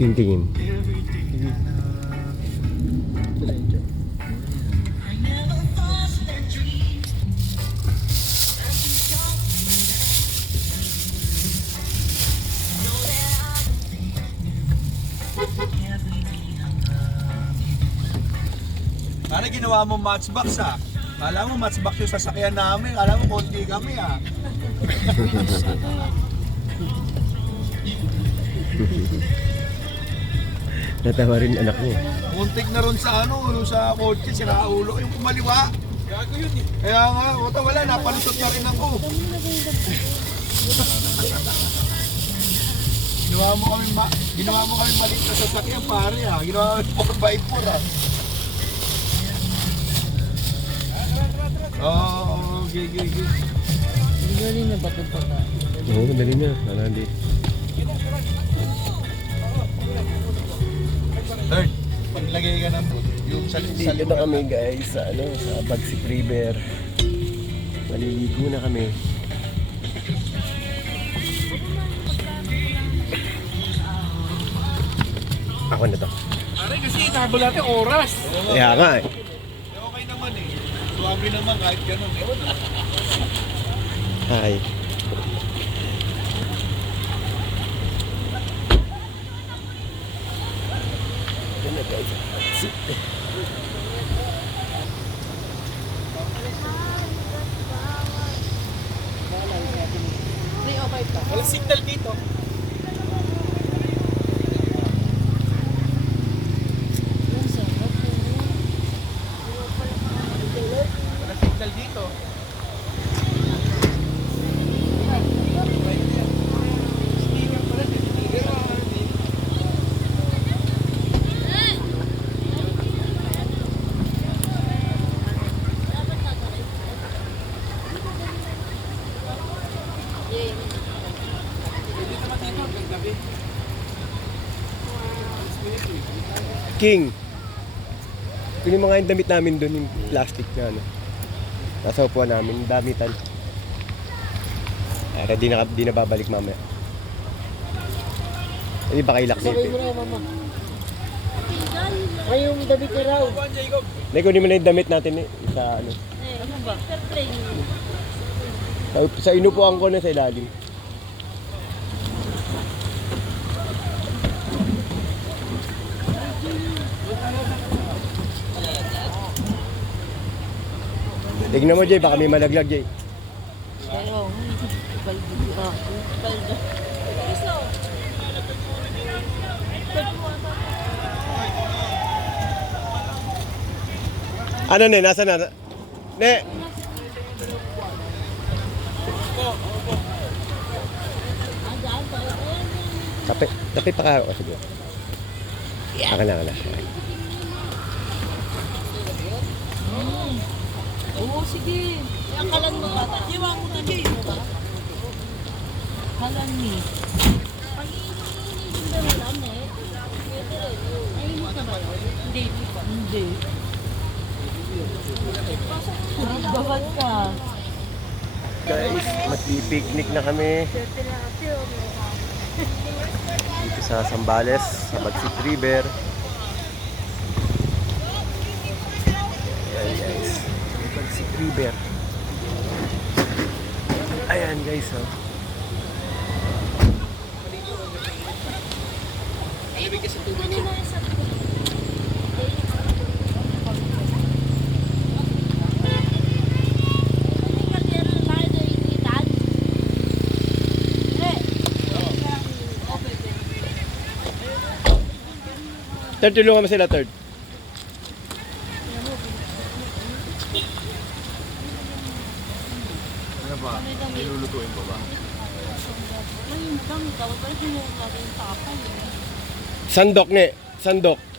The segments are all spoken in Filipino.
Tingin. Para ginawa mo matchbox ah. Kala mo matchbox yung sasakyan namin. Kala mo konti kami ah. Natawa rin anak niya. Muntik na ron sa sa kotse, sinaulo yung kumaliwa. Gago yun eh. Kaya nga, wala, napalusot na rin ako. Ginawa mo kami maliit na sasakyan pare ah. Ginawa mo 4x4 ah. Oh, okay. Galing na bato pa ka. Oo, madali na. Nalandi. Third, paglagay ka ng yung Dito na kami guys sa sa Bagsik River. Maliligo na kami. Ako na to. Pare kasi itabol natin oras. Kaya nga eh. Okay naman eh. Suwabe naman kahit ganun eh. Hi. Yan na guys. Wala signal dito. Wala signal dito. King. Kunin mo nga yung damit namin doon, yung plastic na ano. Nasa upuan namin, damitan. Kaya di na babalik mamaya. Hindi ba kailak Sakay dito? mo na mama. Ay, yung damit ni Raul. Nay, kunin mo na yung damit natin sa ano. Ano ba? Sa inupuan ko na sa ilalim. Tignan mo Jay, baka may malaglag Jay. Ayaw. Baldo ka. Baldo. Ano ne, nasa na? Ne. Tapi pa ka. O, sige. Aka na. Oo, sige. Ang kalan mo bata. Iwan mo na din. Kalan ni. Pag-iinit ba wala na eh? Ay, ka ba yun? Hindi. Hindi. Babad ka. Guys, magpipiknik na kami. Dito sa Zambales, sa Bagsik River. Ayan guys, Bagsik River. Ayan guys, oh. Third, tulungan mo sila, third. Ano ba? Nilulutuin ko ba? Sandok, ne. Sandok.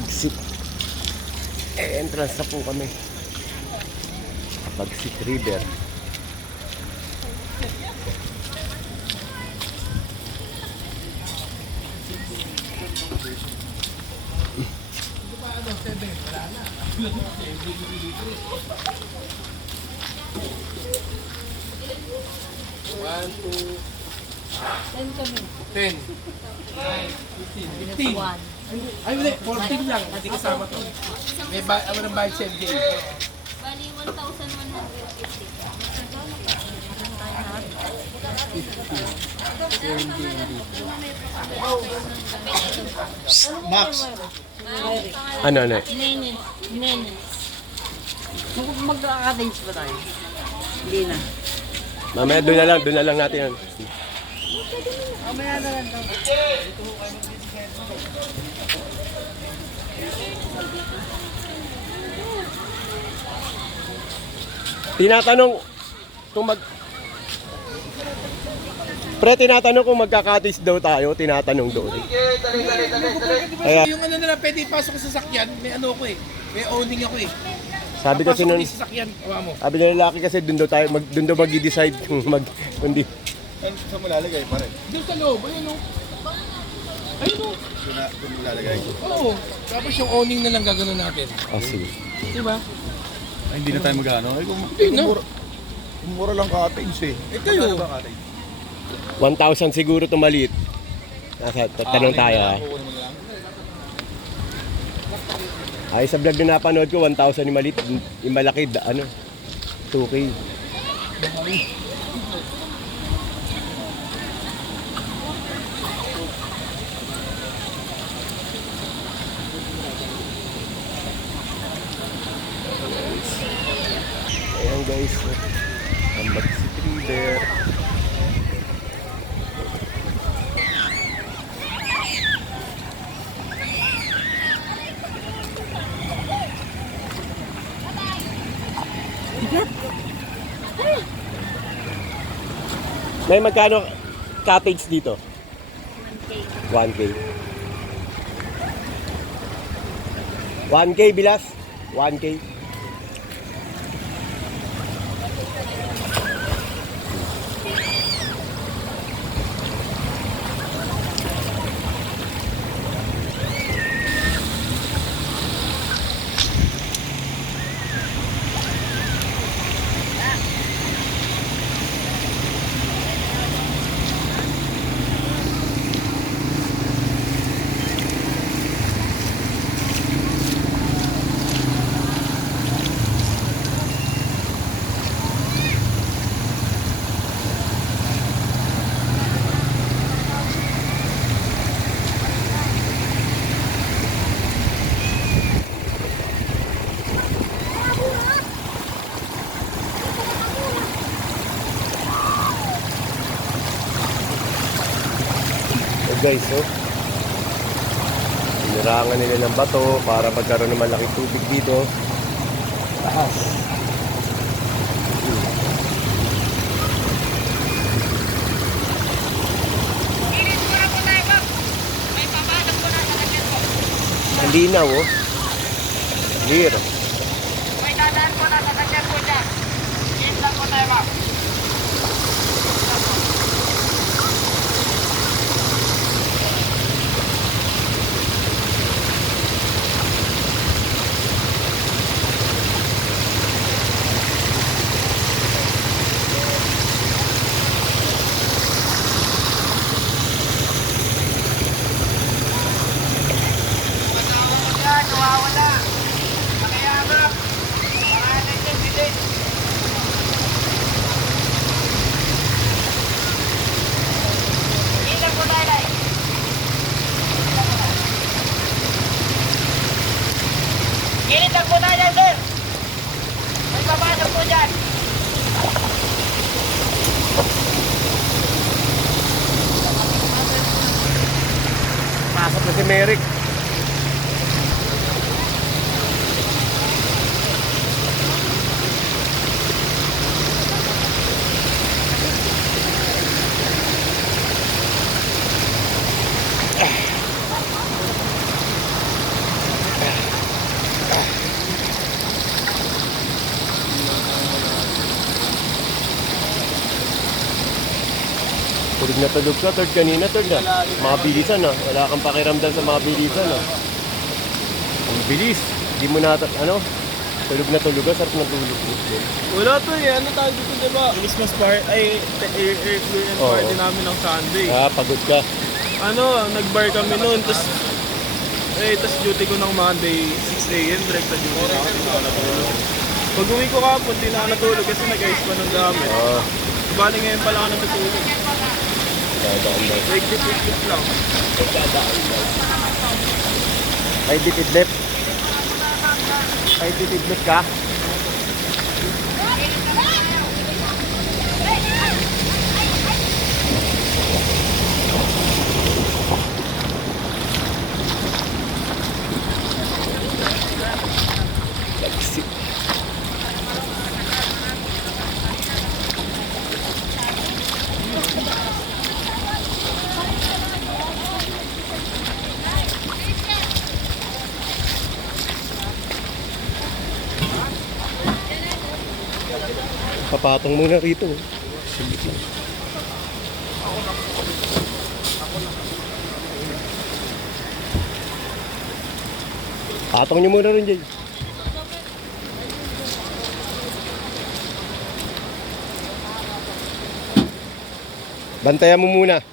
Pagsit. Entrance na po kami. Pagsit River. Ten kami. 10. 15. One. Ay, hindi. 14 lang. Hindi kasama to. May ako ng bayad sa MD. Bali, 1,150. Max. Ano? Nene. Nene. Mag-arrange ba tayo? Hindi na. Mamaya doon na lang natin yan. Mamaya na lang daw. Tinatanong kung tinatanong kung magkakatis daw tayo, tinatanong doon. Kaya Yung ano na lang, pwede ipasok sa sasakyan. May ano ko eh. May owning ako eh. sabi kasi nun, Sa sasakyan. Awa mo. sabi ng lalaki kasi doon daw tayo, doon daw mag-decide kung kundi. Saan mo lalagay pa rin? Doon sa loob. Ayun o. Ayun o. Doon mo lalagay? Oo. Tapos yung owning na lang gagawin natin. Ah, sige. Diba? Ay, hindi na tayo mag-ano. Ay, Hindi na. mura lang cottage eh. Eh kayo. Ano ba cottage? 1,000 siguro itong maliit. Tanong tayo ha. Ay, sa vlog na napanood ko, 1,000 yung maliit. Yung malaki, 2K. Ayan guys, tambak si River. May magkano cottage dito? 1K. 1K bilas? 1K. Guys, oh. Pinirangan nila ng bato para magkaroon ng malaking tubig dito. Tahas. Malinaw, oh. Clear. May dadaan po na sa sakyan po dyan. Yes lang po tayo, ma'am. Yan, nawawala. Nakayabap. Maraming din, bilis. Ilan po tayo, Lai? Init lang po tayo dyan, sir. May papasok po dyan. Pasok na si Merrick. Tulog na tulog ka, third kanina, third na. Mga bilisan ah. Wala kang pakiramdam sa mga bilisan ah. Ang bilis. Di mo na, tulog na tulog ka, sarap na tulog. Wala to eh. Ano tayo dito, diba? Christmas party, air clearance Oo. party namin ng Sunday. Pagod ka. Nag-bar kami noon, tapos duty ko ng Monday, 6 a.m. direct sa duty na ako, hindi ako natulog. Pag uwi ko kapon, hindi na ako natulog kasi nag-ice pa ng gamit. Bali ngayon pala ako natutulog. Wait lang. Ay, ditidlip. Ay, ditidlip ka. Papatong muna rito. Patong nyo muna rin, Jay. Bantayan mo muna.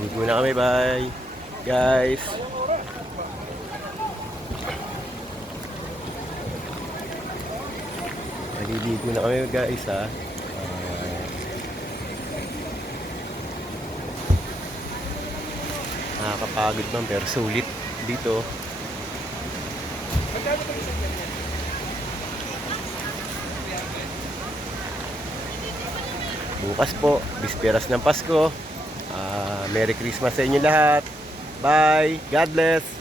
Ligo na kami, bye guys. Maliligo na kami guys ha. Nakakapagod man pero sulit dito. Bukas po, bisperas ng Pasko. Merry Christmas sa inyo lahat. Bye. God bless.